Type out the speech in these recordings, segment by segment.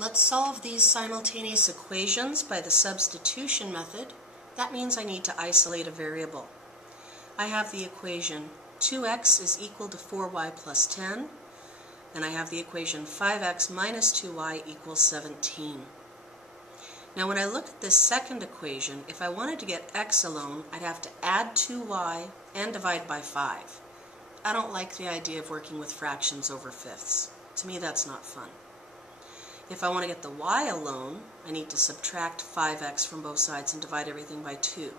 Let's solve these simultaneous equations by the substitution method. That means I need to isolate a variable. I have the equation 2x is equal to 4y plus 10, and I have the equation 5x minus 2y equals 17. Now when I look at this second equation, if I wanted to get x alone, I'd have to add 2y and divide by 5. I don't like the idea of working with fractions over fifths. To me, that's not fun. If I want to get the y alone, I need to subtract 5x from both sides and divide everything by 2.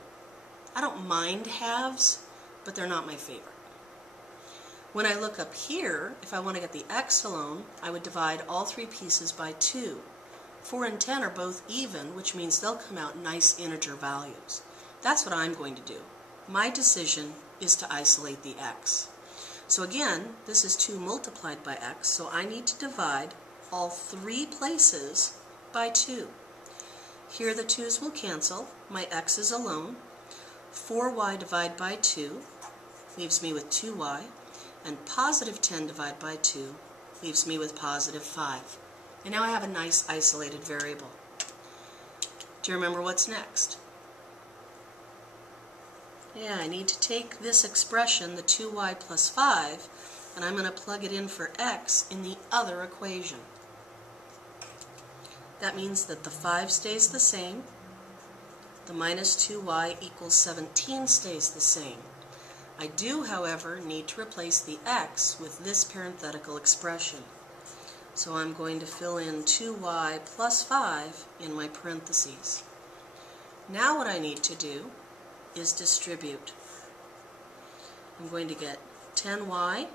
I don't mind halves, but they're not my favorite. When I look up here, if I want to get the x alone, I would divide all three pieces by 2. 4 and 10 are both even, which means they'll come out nice integer values. That's what I'm going to do. My decision is to isolate the x. So again, this is 2 multiplied by x, so I need to divide all three places by 2. Here the 2's will cancel. My x is alone. 4y divided by 2 leaves me with 2y, and positive 10 divided by 2 leaves me with positive 5. And now I have a nice isolated variable. Do you remember what's next? Yeah, I need to take this expression, the 2y plus 5, and I'm going to plug it in for x in the other equation. That means that the 5 stays the same, the minus 2y equals 17 stays the same. I do, however, need to replace the x with this parenthetical expression. So I'm going to fill in 2y plus 5 in my parentheses. Now what I need to do is distribute. I'm going to get 10y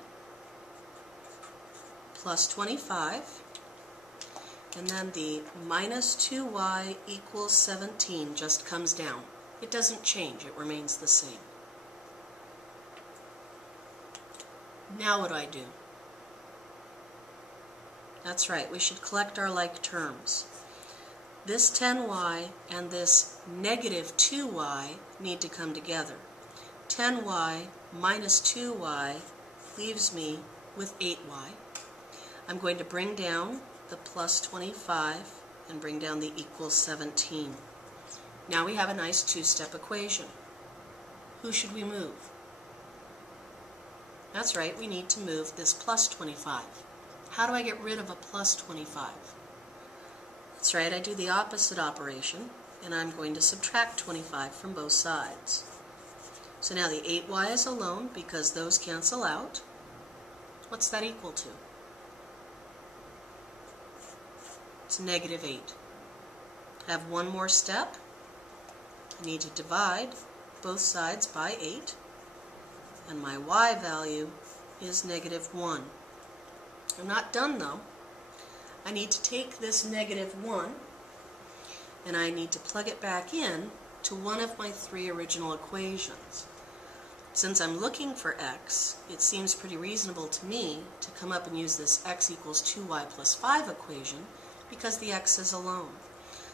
plus 25, and then the minus 2y equals 17 just comes down. It doesn't change, it remains the same. Now what do I do? That's right, we should collect our like terms. This 10y and this negative 2y need to come together. 10y minus 2y leaves me with 8y. I'm going to bring down the plus 25 and bring down the equals 17. Now we have a nice two-step equation. Who should we move? That's right, we need to move this plus 25. How do I get rid of a plus 25? That's right, I do the opposite operation, and I'm going to subtract 25 from both sides. So now the 8y is alone because those cancel out. What's that equal to? It's negative 8. I have one more step. I need to divide both sides by 8, and my y value is negative 1. I'm not done though. I need to take this negative 1 and I need to plug it back in to one of my three original equations. Since I'm looking for x, it seems pretty reasonable to me to come up and use this x equals 2y plus 5 equation because the x is alone.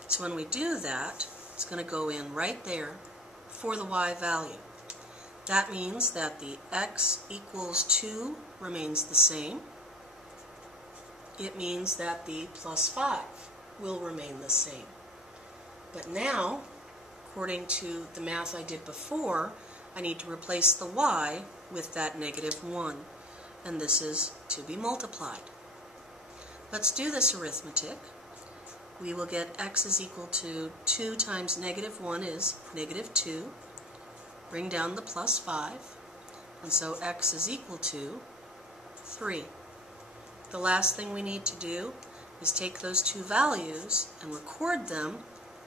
So when we do that, it's going to go in right there for the y value. That means that the x equals 2 remains the same. It means that the plus 5 will remain the same. But now, according to the math I did before, I need to replace the y with that negative 1, and this is to be multiplied. Let's do this arithmetic. We will get x is equal to 2 times negative 1 is negative 2. Bring down the plus 5, and so x is equal to 3. The last thing we need to do is take those two values and record them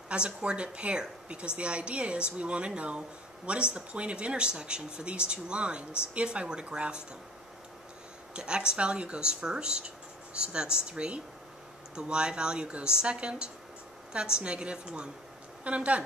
as a coordinate pair, because the idea is we want to know what is the point of intersection for these two lines if I were to graph them. The x value goes first, so that's 3. The y value goes second, that's negative 1. And I'm done.